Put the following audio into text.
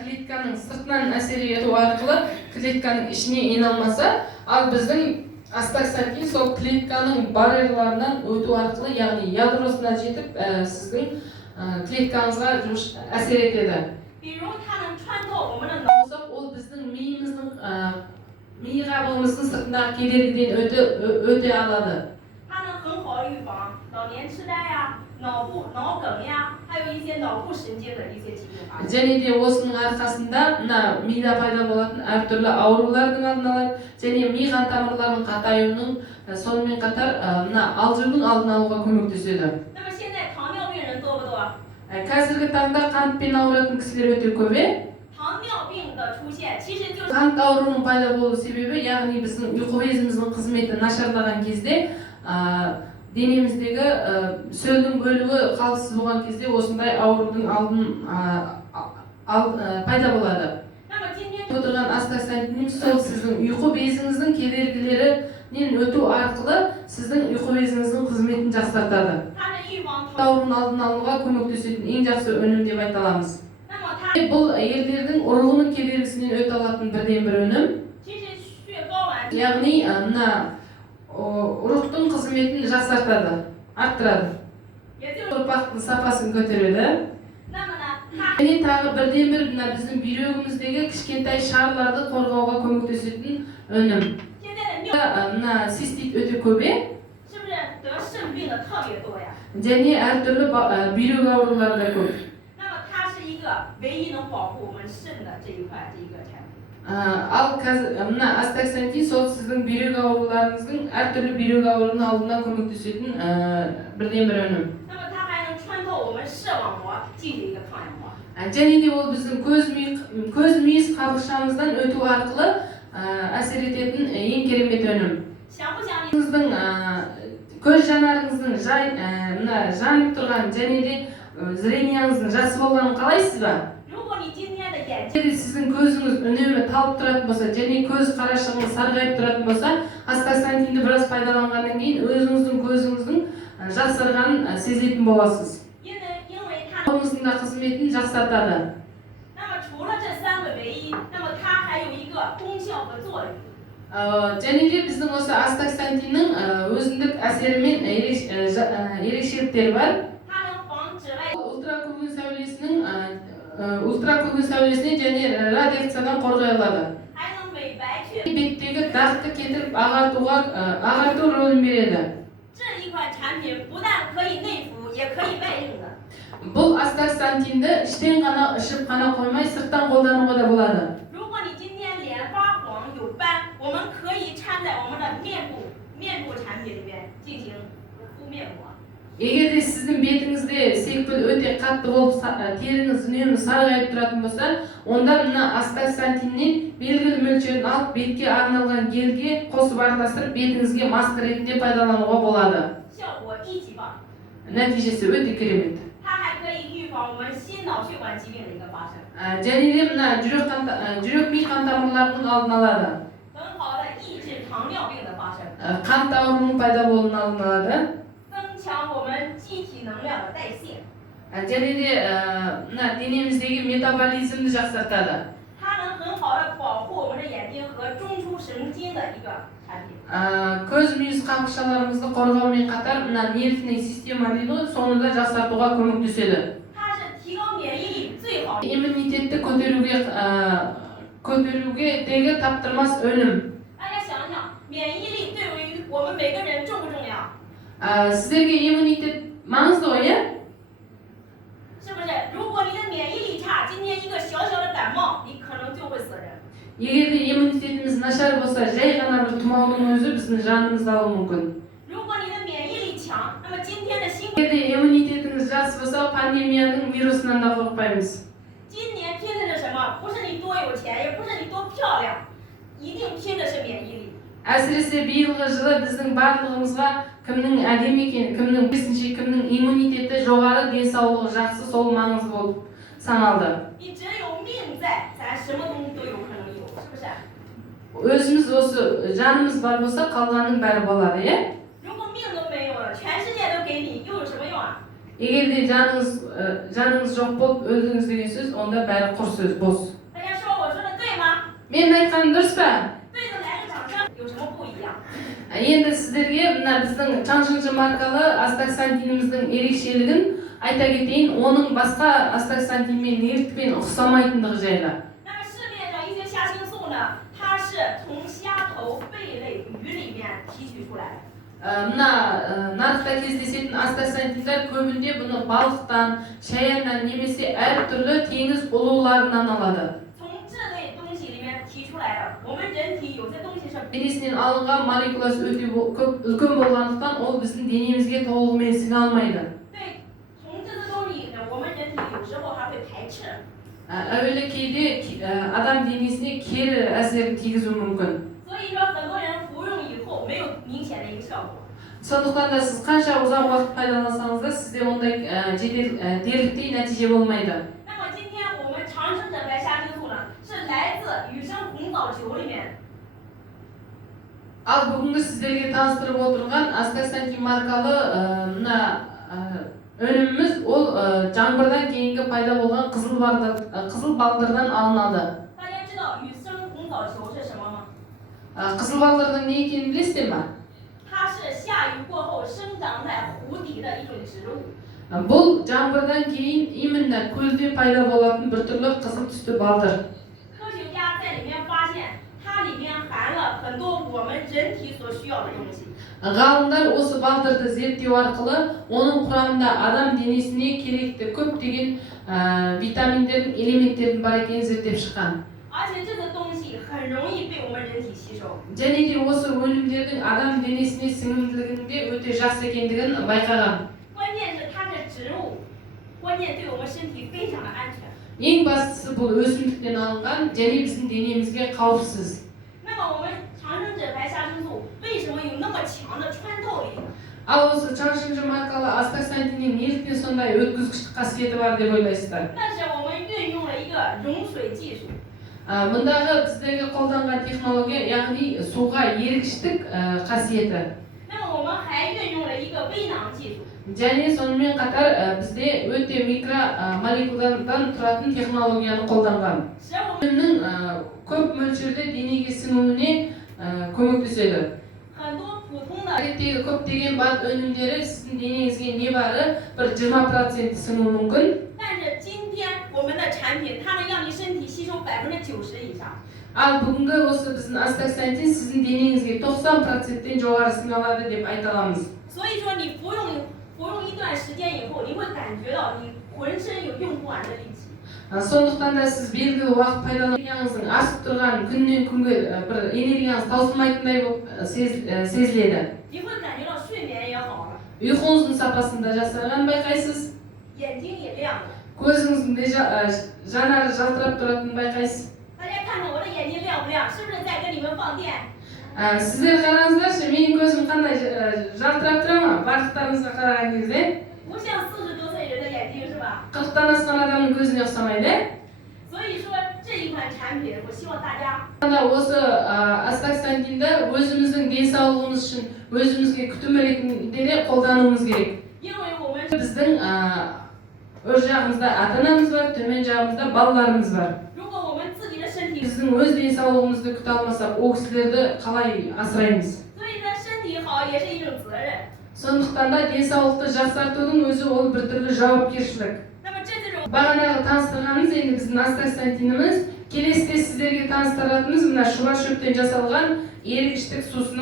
клетканың сыртынан әсер ету арқылы клетканың ішіне ене алмаса, ал біздің астаксантин сол клетканың барьерларынан өту арқылы, яғни ядросына жетіп, сіздің клеткаңызға әсер етеді. Ол біздің ми қабығымыздың сыртындағы кедергіден өте алады. Және де осының арқасында мида пайда болатын әртүрлі аурулардың алдын алады, және ми қан тамырларының қатаюының, сонымен қатар алжудың алдын алуға көмектеседі. Қазіргі таңда қантпен ауыратын кісілер өте көп. Қант ауруының пайда болу себебі, яғни біздің ұйқы безіміздің қызметі нашарлаған кезде, денеміздегі сөлдің бөлігі қалыпсыз болған кезде осындай аурудың алдын пайда болады. Отырған астаксантин сол сіздің ұйқы безіңіздің кедергілерінен өту арқылы сіздің ұйқы безіңіздің қызметін жақсартады. Аурудың алдын алуға көмектесетін ең жақсы өнім деп айта аламыз. Бұл ерлердің ұрығының кедергісінен өте алатын бірден бір өнім. Яғни ұрықтың қызметін жақсартады, арттырады. Ұрпақтың сапасын көтереді. Және тағы бірден бір біздің бүйрегіміздегі кішкентай шарларды қорғауға көмектесетін өнім. Цистит өте көп. Және әртүрлі бүйрек аурулары да көп. Ал астаксантин сол сіздің бүйрек ауруларыңыздың әртүрлі бүйрек ауруының алдына көмектесетін бірден бір өнім. Және де ол біздің көз мүйіз қабықшамыздан өту арқылы әсер ететін ең керемет өнім. Көз жанарыңыздың жанып тұрған және де зрениеңіздің жақсы болғанын қалайсыз ба? Сіздің көзіңіз үнемі талып тұратын болса, және көз қарашығыңыз сарғайып тұратын болса, астаксантинді біраз пайдаланғаннан кейін өзіңіздің көзіңіздің жақсарғанын сезетін боласыз. Қолыңыздың да қызметін жақсартады. Және де біздің осы астаксантиннің өзіндік әсерімен ерекшеліктері бар. Ультракүлгін сәулесіне және радиакциядан қорғай алады. Беттегі дақты кетіріп ағарту рөлін береді. Бұл астаксантинді іштен ғана ішіп қана қоймай, сырттан қолдануға да болады. Егер де сіздің бетіңізде секпіл өте қатты болып, теріңіз үнемі сарғайып тұратын болса, онда астаксантиннен белгілі мөлшерін алып, бетке арналған гельге қосып араластырып, бетіңізге маска ретінде пайдалануға болады. Нәтижесі өте керемет. Және де жүрек ми қан тамырларының алдын алады. Қант ауруының пайда болуының алдын алады. Және де денеміздегі метаболизмді жақсартады. Көз мүйіз қабықшаларымызды қорғаумен қатар нервный система дейді, соны да жақсартуға көмектеседі. Иммунитетті көтеруге тегі таптырмас өнім. Сіздерге иммунитет маңызды ғой, е? Егер де иммунитетіміз нашар болса, жай ғана бір тұмаудың өзі біздің жанымызды алуы мүмкін. Егер де иммунитетіңіз жақсы болса, пандемияның вирусынан да қорықпаймыз. Әсіресе биылғы жылы біздің барлығымызға кімнің әдемі екен, кімнің бесінші, кімнің иммунитеті жоғары, денсаулығы жақсы, сол маңызды болып саналды. Өзіміз осы жанымыз бар болса, қалғанның бәрі болады, е? Егер де жаныңыз жаныңыз жоқ болып өлдіңіз деген сөз, онда бәрі құр сөз, бос. 大家说我说的对吗？ Мен айтқаным дұрыс па? 对的来个掌声，有什么不一样？ Енді сіздерге мына біздің Чаңшынжы маркалы астаксантиніміздің ерекшелігін айта кетейін, оның басқа астаксантинмен нефтпен ұқсамайтындығы жайлы. 那么市面上一些虾青素呢，它是从虾头、贝类、鱼里面提取出来的。 Мына нарықта кездесетін астаксантиндар көбінде бұны балықтан, шаяннан немесе әртүрлі теңіз ұлуларынан алады. 从这类东西里面提出来的，我们人体有些东西是 Денесінен алынған молекуласы өте көп үлкен болғандықтан ол біздің денемізге толығымен сіңе алмайды. 对，从这些东西呢，我们人体有时候还会排斥。 Әуелі кейде адам денесіне кері әсерін тигізуі мүмкін. 所以说，很多人服用以后没有明显的一个效果。 Сондықтан да сіз қанша ұзақ уақыт пайдалансаңыз да сізде ондай жедел дерліктей нәтиже болмайды. 那么今天我们长生者白虾青素呢，是来自雨生红枣球里面。 Ал бүгінгі сіздерге таныстырып отырған астаксантин маркалы мына өніміміз ол жаңбырдан кейінгі пайда болған қызыл балдырдан алынады. 大家知道雨生红枣球是什么吗？ Қызыл балдырдың не екенін білесіздер ма? 它是下雨过后生长在湖底的一种植物。 Бұл жаңбырдан кейін именно көлде пайда болатын біртүрлі қызыл түсті балдыр. 科学家在里面发现，它里面含了很多我们人体所需要的东西。 Ғалымдар осы балдырды зерттеу арқылы оның құрамында адам денесіне керекті көптеген витаминдердің, элементтердің бар екенін зерттеп шыққан. 而且这个东西很容易被我们人体吸收。 Және де осы өнімдердің адам денесіне сіңімділігінде өте жақсы екендігін байқаған. 关键是它是植物，关键对我们身体非常的安全。 Ең бастысы бұл өсімдіктен алынған және біздің денемізге қауіпсіз. 那么我们长生者白虾青素为什么有那么强的穿透力？ Ал осы Чаңшынжы маркалы астаксантиннің неліктен сондай өткізгіштік қасиеті бар деп ойлайсыздар? 那是我们运用了一个溶水技术。 Мұндағы біздегі қолданған технология, яғни суға ерікіштік қасиеті. 那么我们还运用了一个微囊技术。 Және сонымен қатар бізде өте микро молекуладан тұратын технологияны қолданған. 使我们 Өнімнің көп мөлшерде денеге сіңуіне көмектеседі. 很多普通的， Әдеттегі көптеген бад өнімдері сіздің денеңізге небәрі бір 20% сіңуі мүмкін. 但是今天我们的产品，它能让你身体吸收90%以上。 Ал бүгінгі осы біздің астаксантин сіздің денеңізге 90%-тен жоғары сіңе алады деп айта аламыз. 所以说你服用一段时间以后，你会感觉到你浑身有用不完的力气。 Сондықтан да сіз белгілі уақыт пайдаланыңыздың асып тұрған күннен күнге бір энергияңыз таусылмайтындай болып сезіледі. 你会感觉到睡眠也好了， Ұйқыңыздың сапасында жасаған байқайсыз. 眼睛也亮了。 Көзіңіздің де жанары жалтырап тұратынын байқайсыз. 大家看看我的眼睛亮不亮？是不是在跟你们放电？ Сіздер қараңыздаршы, менің көзім қандай жалтырап тұра ма? Барлықтарыңызға қараған кезде 不像40多岁人的眼睛是吧？ 40-тан асқан адамның көзіне ұқсамайды. 所以说这一款产品，我希望大家 Осы астаксантинді өзіміздің денсаулығымыз үшін өзімізге күтім ретінде де қолдануымыз керек. 因为我们 Біздің өр жағымызда ата-анамыз бар, төмен жағымызда балаларымыз бар. 如果我们自己的身体， Біздің өз денсаулығымызды күте алмасақ, ол кісілерді қалай асыраймыз? 所以呢，身体好也是一种责任。 Сондықтан да денсаулықты жақсартудың өзі ол біртүрлі жауапкершілік. 那么这种 Бағанағы таныстырғанымыз енді біздің астаксантиніміз, келесіде сіздерге таныстыратынымыз мына шұбар шөптен жасалған ерікіштік сусынымыз.